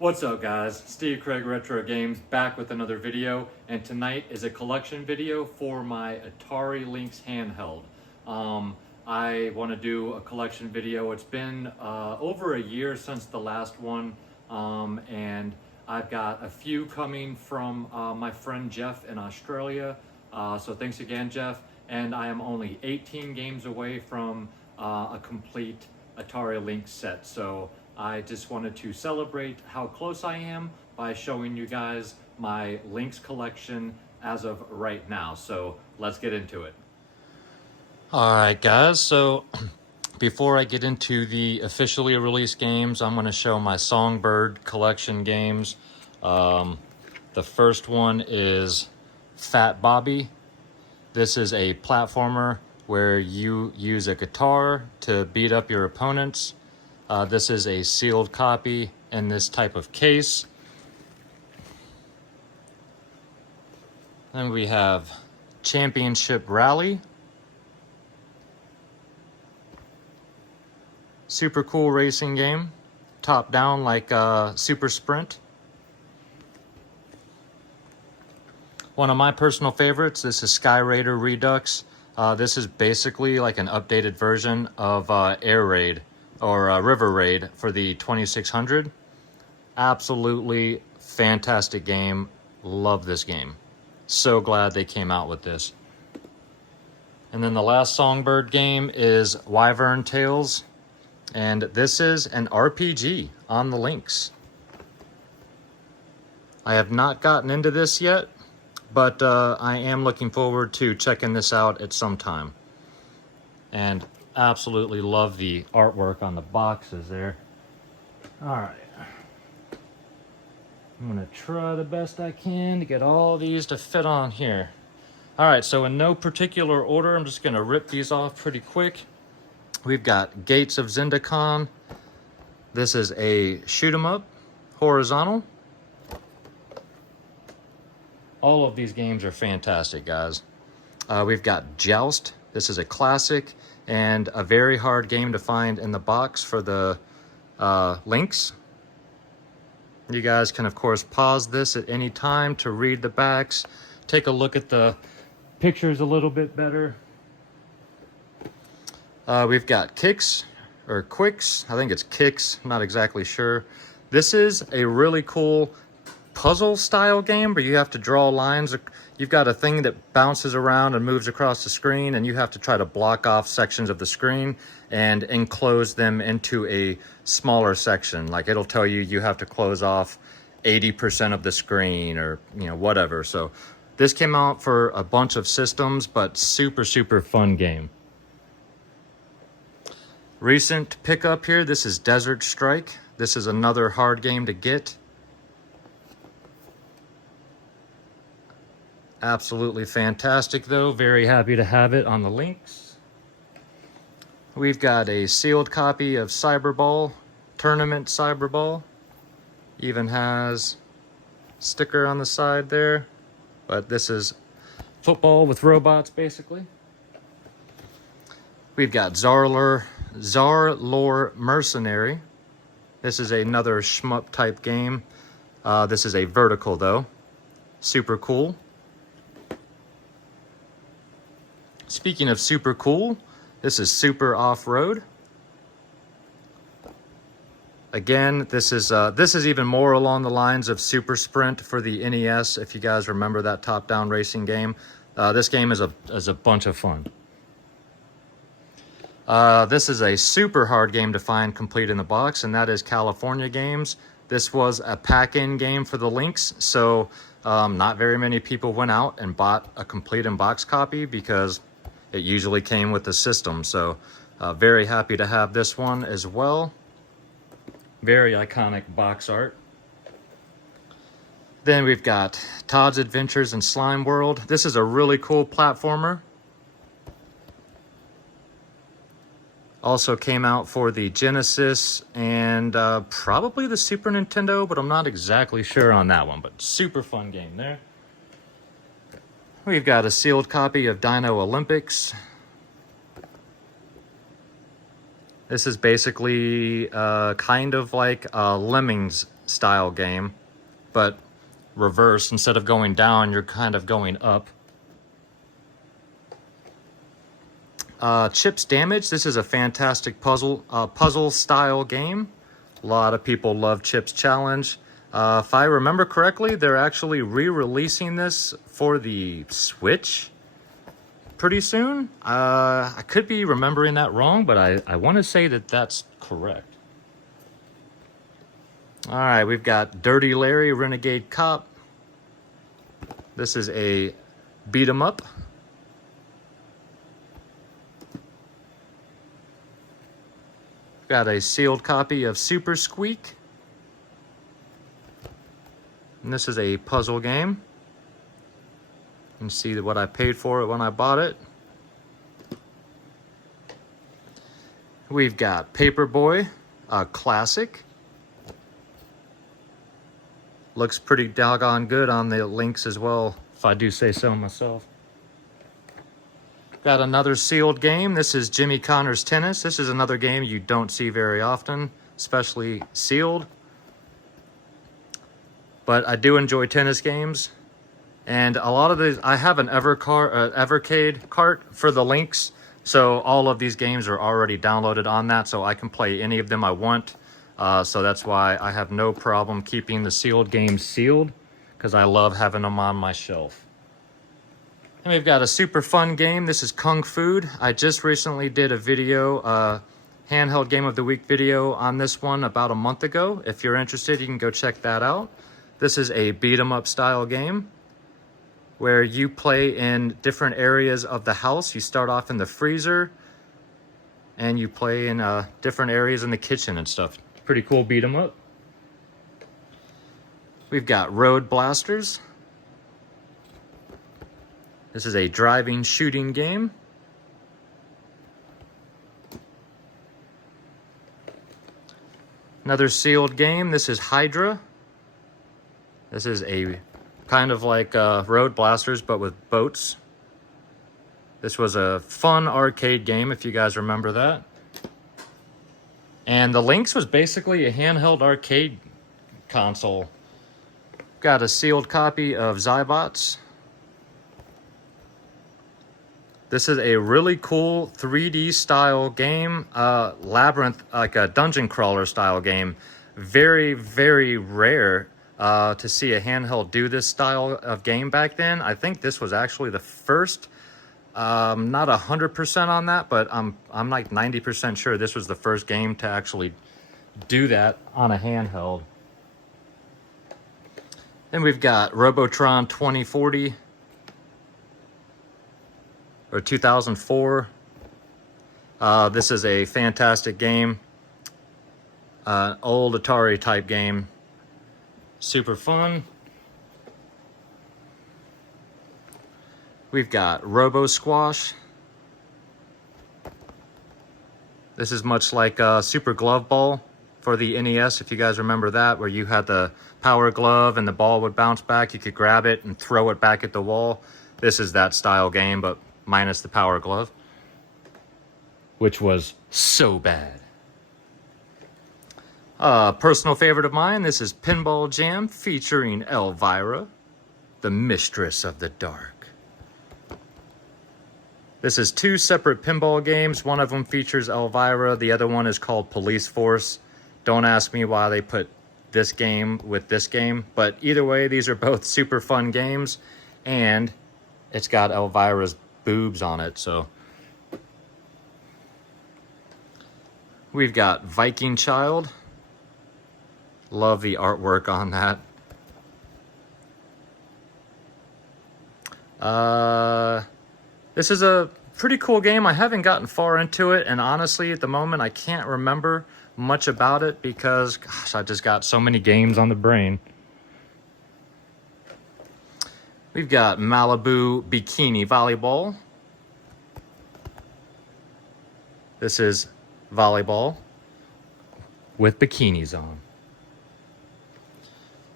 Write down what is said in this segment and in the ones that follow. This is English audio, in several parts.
What's up guys, Steve Craig Retro Games back with another video, and tonight is a collection video for my Atari Lynx handheld. I want to do a collection video. It's been over a year since the last one, and I've got a few coming from my friend Jeff in Australia, so thanks again Jeff, and I am only 18 games away from a complete Atari Lynx set, so I just wanted to celebrate how close I am by showing you guys my Lynx collection as of right now. So let's get into it. All right, guys. So before I get into the officially released games, I'm going to show my Songbird Collection games. The first one is Fat Bobby. This is a platformer where you use a guitar to beat up your opponents. This is a sealed copy in this type of case. Then we have Championship Rally. Super cool racing game. Top down like Super Sprint. One of my personal favorites, this is Sky Raider Redux. This is basically like an updated version of Air Raid or River Raid for the 2600. Absolutely fantastic game. Love this game. So glad they came out with this. And then the last Songbird game is Wyvern Tales. And this is an RPG on the Lynx. I have not gotten into this yet, but I am looking forward to checking this out at some time. And absolutely love the artwork on the boxes there. All right, I'm gonna try the best I can to get all these to fit on here. All right, so in no particular order, I'm just gonna rip these off pretty quick. We've got Gates of Zendikon. This is a shoot 'em up, horizontal. All of these games are fantastic, guys. We've got Joust. This is a classic and a very hard game to find in the box for the Lynx. You guys can, of course, pause this at any time to read the backs, take a look at the pictures a little bit better. We've got Kicks, or Quicks. I think it's Kicks, I'm not exactly sure. This is a really cool puzzle style game where you have to draw lines. You've got a thing that bounces around and moves across the screen, and you have to try to block off sections of the screen and enclose them into a smaller section. Like it'll tell you you have to close off 80% of the screen, or whatever. So this came out for a bunch of systems, but super fun game. Recent pickup here, this is Desert Strike. This is another hard game to get. Absolutely fantastic though, very happy to have it on the Lynx. We've got a sealed copy of Cyberball, Tournament Cyberball. Even has sticker on the side there, but this is football with robots basically. We've got Zarlor Mercenary. This is another shmup type game. This is a vertical though, super cool. Speaking of super cool, this is Super Off-Road. Again, this is even more along the lines of Super Sprint for the NES, if you guys remember that top-down racing game. This game is a bunch of fun. This is a super hard game to find complete in the box, and that is California Games. This was a pack-in game for the Lynx, so not very many people went out and bought a complete in-box copy because it usually came with the system. So very happy to have this one as well. Very iconic box art. Then we've got Todd's Adventures in Slime World. This is a really cool platformer. Also came out for the Genesis and probably the Super Nintendo, but I'm not exactly sure on that one, but super fun game there. We've got a sealed copy of Dino Olympics. This is basically kind of like a Lemmings style game, but reverse. Instead of going down, you're kind of going up. Chips Damage. This is a fantastic puzzle style game. A lot of people love Chips Challenge. If I remember correctly, they're actually re-releasing this for the Switch pretty soon. I could be remembering that wrong, but I want to say that that's correct. All right, we've got Dirty Larry, Renegade Cop. This is a beat 'em up. Got a sealed copy of Super Squeak. And this is a puzzle game. You can see what I paid for it when I bought it. We've got Paperboy, a classic. Looks pretty doggone good on the links as well, if I do say so myself. Got another sealed game. This is Jimmy Connor's Tennis. This is another game you don't see very often, especially sealed. But I do enjoy tennis games. And a lot of these, I have an Evercade cart for the links. So all of these games are already downloaded on that, so I can play any of them I want. So that's why I have no problem keeping the sealed games sealed, because I love having them on my shelf. And we've got a super fun game. This is Kung Food. I just recently did a video, handheld game of the week video on this one about a month ago. If you're interested, you can go check that out. This is a beat 'em up style game where you play in different areas of the house. You start off in the freezer and you play in different areas in the kitchen and stuff. Pretty cool beat 'em up. We've got Road Blasters. This is a driving shooting game. Another sealed game. This is Hydra. This is a kind of like Road Blasters, but with boats. This was a fun arcade game, if you guys remember that. And the Lynx was basically a handheld arcade console. Got a sealed copy of Zybots. This is a really cool 3D style game, labyrinth, like a dungeon crawler style game. Very, very rare to see a handheld do this style of game back then. I think this was actually the first. Not 100% on that, but I'm like 90% sure this was the first game to actually do that on a handheld. Then we've got Robotron 2040. Or 2004. This is a fantastic game. Old Atari type game. Super fun. We've got Robo Squash. This is much like Super Glove Ball for the NES, if you guys remember that, where you had the power glove and the ball would bounce back. You could grab it and throw it back at the wall. This is that style game, but minus the power glove, which was so bad. Personal favorite of mine, this is Pinball Jam featuring Elvira, the Mistress of the Dark. This is two separate pinball games. One of them features Elvira, the other one is called Police Force. Don't ask me why they put this game with this game, but either way, these are both super fun games, and it's got Elvira's boobs on it, so. We've got Viking Child. Love the artwork on that. This is a pretty cool game. I haven't gotten far into it, and honestly, at the moment, I can't remember much about it because, gosh, I just got so many games on the brain. We've got Malibu Bikini Volleyball. This is volleyball with bikinis on.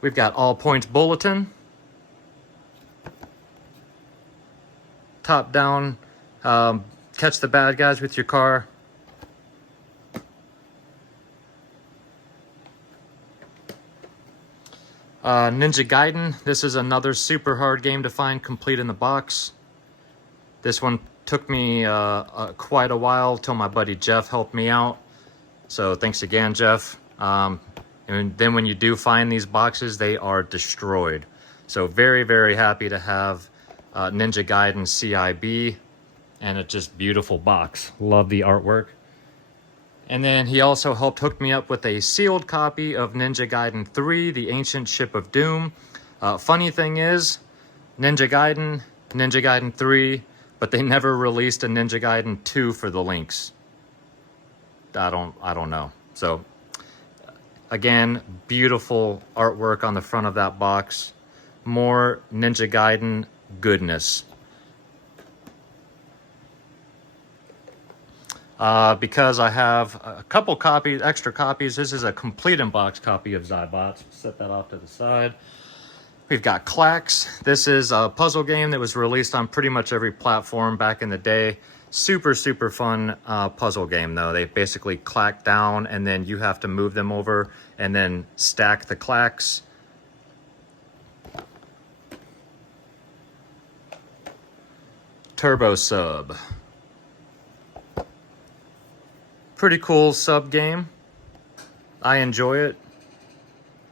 We've got All Points Bulletin. Top down, catch the bad guys with your car. Ninja Gaiden. This is another super hard game to find complete in the box. This one took me quite a while till my buddy Jeff helped me out. So thanks again, Jeff. And then when you do find these boxes, they are destroyed. So very, very happy to have Ninja Gaiden CIB, and it's just beautiful box. Love the artwork. And then he also helped hook me up with a sealed copy of Ninja Gaiden 3, The Ancient Ship of Doom. Funny thing is, Ninja Gaiden 3, but they never released a Ninja Gaiden 2 for the Lynx. I don't know. So again, beautiful artwork on the front of that box. More Ninja Gaiden goodness. Because I have a couple copies, extra copies. This is a complete in-box copy of Zybots. Set that off to the side. We've got Clax. This is a puzzle game that was released on pretty much every platform back in the day. Super, super fun puzzle game, though. They basically clack down, and then you have to move them over and then stack the clacks. Turbo Sub. Pretty cool sub game. I enjoy it.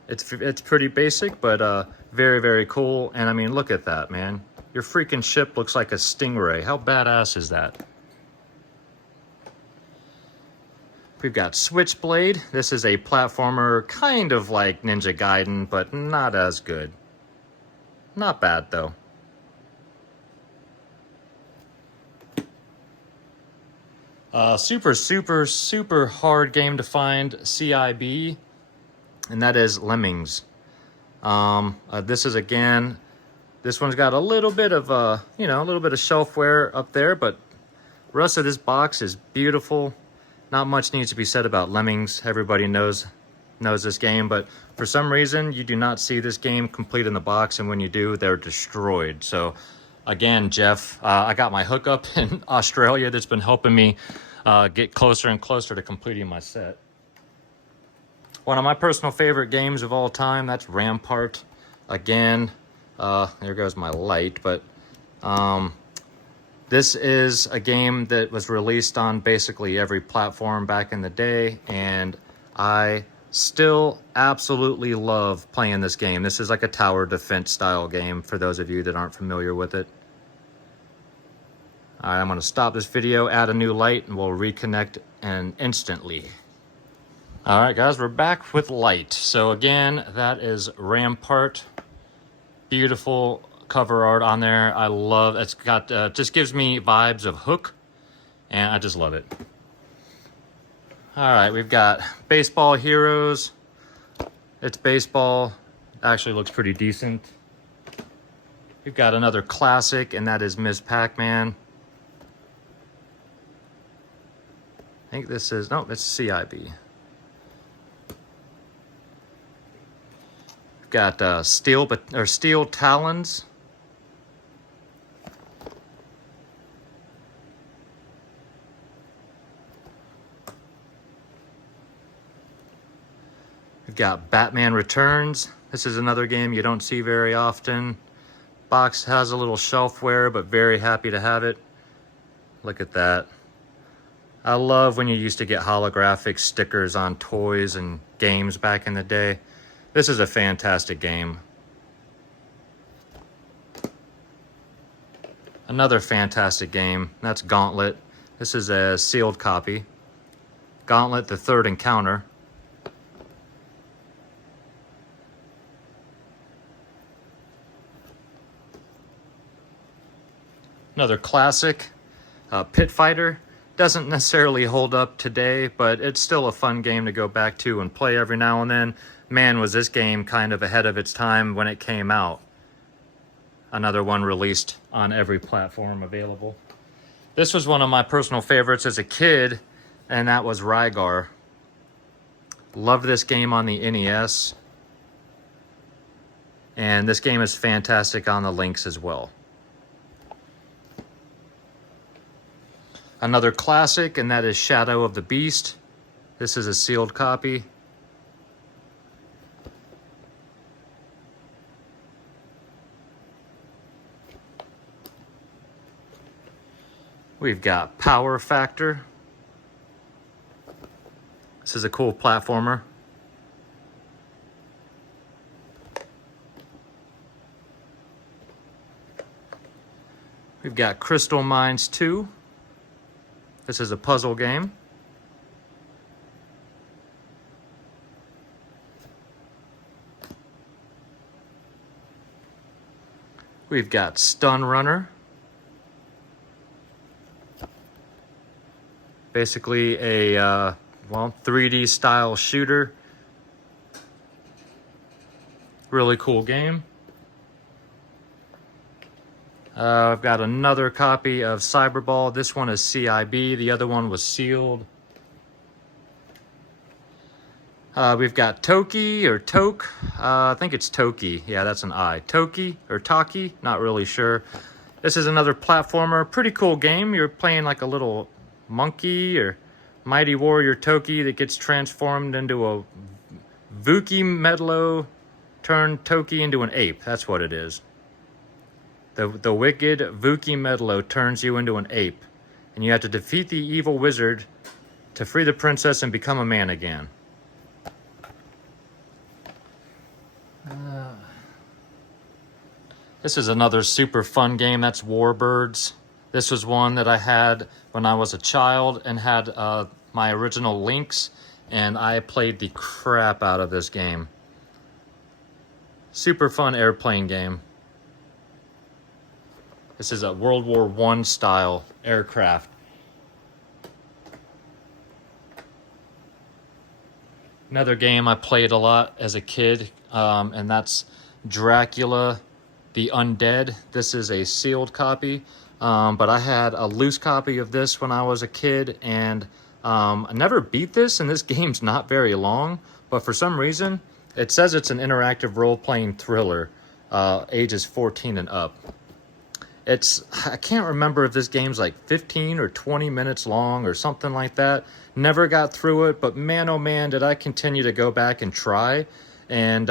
It's pretty basic, but very, very cool. And I mean, look at that, man. Your freaking ship looks like a stingray. How badass is that? We've got Switchblade. This is a platformer kind of like Ninja Gaiden, but not as good. Not bad, though. Super, super, super hard game to find CIB, and that is Lemmings. This is, again, this one's got a little bit of, a little bit of shelfware up there, but the rest of this box is beautiful. Not much needs to be said about Lemmings. Everybody knows this game, but for some reason, you do not see this game complete in the box, and when you do, they're destroyed. So, again, Jeff, I got my hookup in Australia that's been helping me get closer and closer to completing my set. One of my personal favorite games of all time, that's Rampart. Again, there goes my light, but this is a game that was released on basically every platform back in the day, and I still absolutely love playing this game. This is like a tower defense style game for those of you that aren't familiar with it. All right, I'm going to stop this video, add a new light, and we'll reconnect instantly. All right, guys, we're back with light. So again, that is Rampart. Beautiful cover art on there. I love it's got just gives me vibes of Hook, and I just love it. All right, we've got Baseball Heroes. It's baseball. Actually looks pretty decent. We've got another classic, and that is Ms. Pac-Man. I think this is, no, it's CIB. We've got Steel Talons. We've got Batman Returns. This is another game you don't see very often. Box has a little shelfware, but very happy to have it. Look at that. I love when you used to get holographic stickers on toys and games back in the day. This is a fantastic game. Another fantastic game, that's Gauntlet. This is a sealed copy. Gauntlet, the Third Encounter. Another classic, Pit Fighter. Doesn't necessarily hold up today, but it's still a fun game to go back to and play every now and then. Man, was this game kind of ahead of its time when it came out. Another one released on every platform available. This was one of my personal favorites as a kid, and that was Rygar. Loved this game on the NES. And this game is fantastic on the Lynx as well. Another classic, and that is Shadow of the Beast. This is a sealed copy. We've got Power Factor. This is a cool platformer. We've got Crystal Mines 2. This is a puzzle game. We've got Stun Runner. Basically a, 3D style shooter. Really cool game. I've got another copy of Cyberball. This one is CIB. The other one was sealed. We've got Toki or Toke. I think it's Toki. Yeah, that's an I. Toki or Taki. Not really sure. This is another platformer. Pretty cool game. You're playing like a little monkey or mighty warrior Toki that gets transformed into a Vuki Medlo turned Toki into an ape. That's what it is. The wicked Vuki Medlo turns you into an ape, and you have to defeat the evil wizard to free the princess and become a man again. This is another super fun game. That's Warbirds. This was one that I had when I was a child and had my original Lynx, and I played the crap out of this game. Super fun airplane game. This is a World War I style aircraft. Another game I played a lot as a kid, and that's Dracula the Undead. This is a sealed copy, but I had a loose copy of this when I was a kid, and I never beat this, and this game's not very long, but for some reason, it says it's an interactive role-playing thriller, ages 14 and up. I can't remember if this game's like 15 or 20 minutes long or something like that. Never got through it, but man, oh man, did I continue to go back and try. And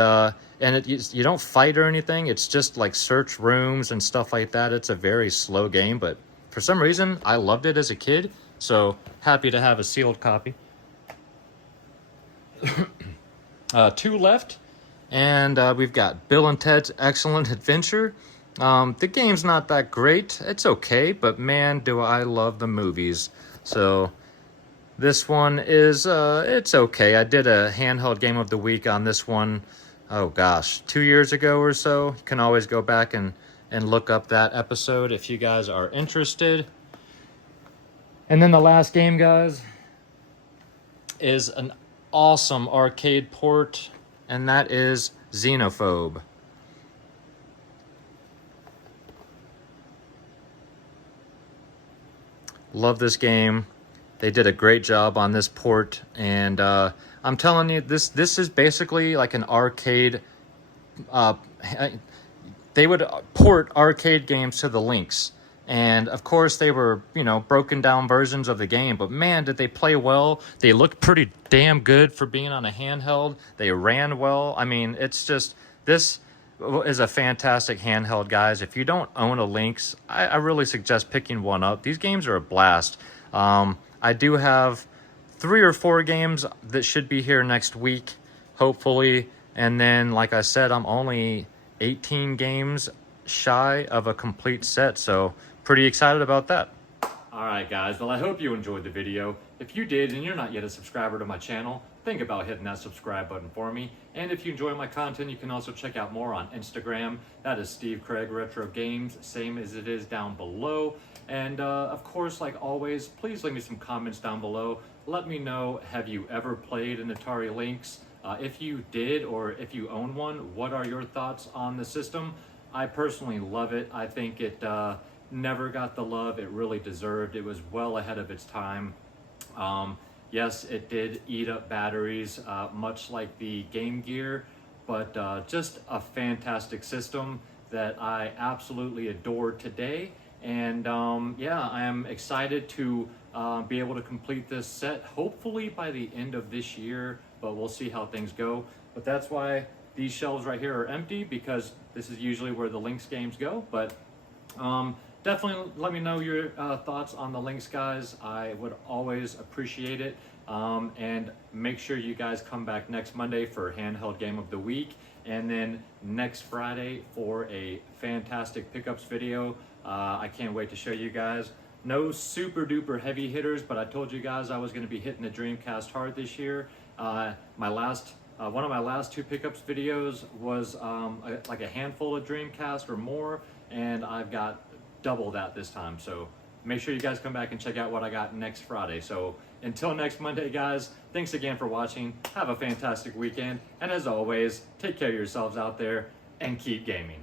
you don't fight or anything. It's just like search rooms and stuff like that. It's a very slow game, but for some reason, I loved it as a kid. So happy to have a sealed copy. 2 left. And we've got Bill and Ted's Excellent Adventure. The game's not that great. It's okay, but man, do I love the movies. So this one is, it's okay. I did a handheld game of the week on this one, oh gosh, 2 years ago or so. You can always go back and look up that episode if you guys are interested. And then the last game, guys, is an awesome arcade port, and that is Xenophobe. Love this game. They did a great job on this port, and I'm telling you, this is basically like an arcade. They would port arcade games to the Lynx, and of course they were, broken down versions of the game, but man, did they play well. They looked pretty damn good for being on a handheld. They ran well. I mean, it's just, this is a fantastic handheld, guys. If you don't own a Lynx, I really suggest picking one up. These games are a blast. I do have 3 or 4 games that should be here next week, hopefully. And then, like I said, I'm only 18 games shy of a complete set, so pretty excited about that. All right, guys. Well, I hope you enjoyed the video. If you did and you're not yet a subscriber to my channel, think about hitting that subscribe button for me. And if you enjoy my content, you can also check out more on Instagram. That is Steve Craig Retro Games, same as it is down below. And of course, like always, please leave me some comments down below. Let me know, have you ever played an Atari Lynx? If you did, or if you own one, what are your thoughts on the system? I personally love it. I think it never got the love it really deserved. It was well ahead of its time. Yes, it did eat up batteries, much like the Game Gear, but just a fantastic system that I absolutely adore today. And yeah, I am excited to be able to complete this set, hopefully by the end of this year, but we'll see how things go. But that's why these shelves right here are empty, because this is usually where the Lynx games go. But definitely let me know your thoughts on the links, guys. I would always appreciate it. And make sure you guys come back next Monday for handheld game of the week, and then next Friday for a fantastic pickups video. I can't wait to show you guys. No super duper heavy hitters, but I told you guys I was going to be hitting the Dreamcast hard this year. One of my last two pickups videos was like a handful of Dreamcast or more, and I've got double that this time. So make sure you guys come back and check out what I got next Friday. So until next Monday, guys, thanks again for watching. Have a fantastic weekend, and as always, take care of yourselves out there and keep gaming.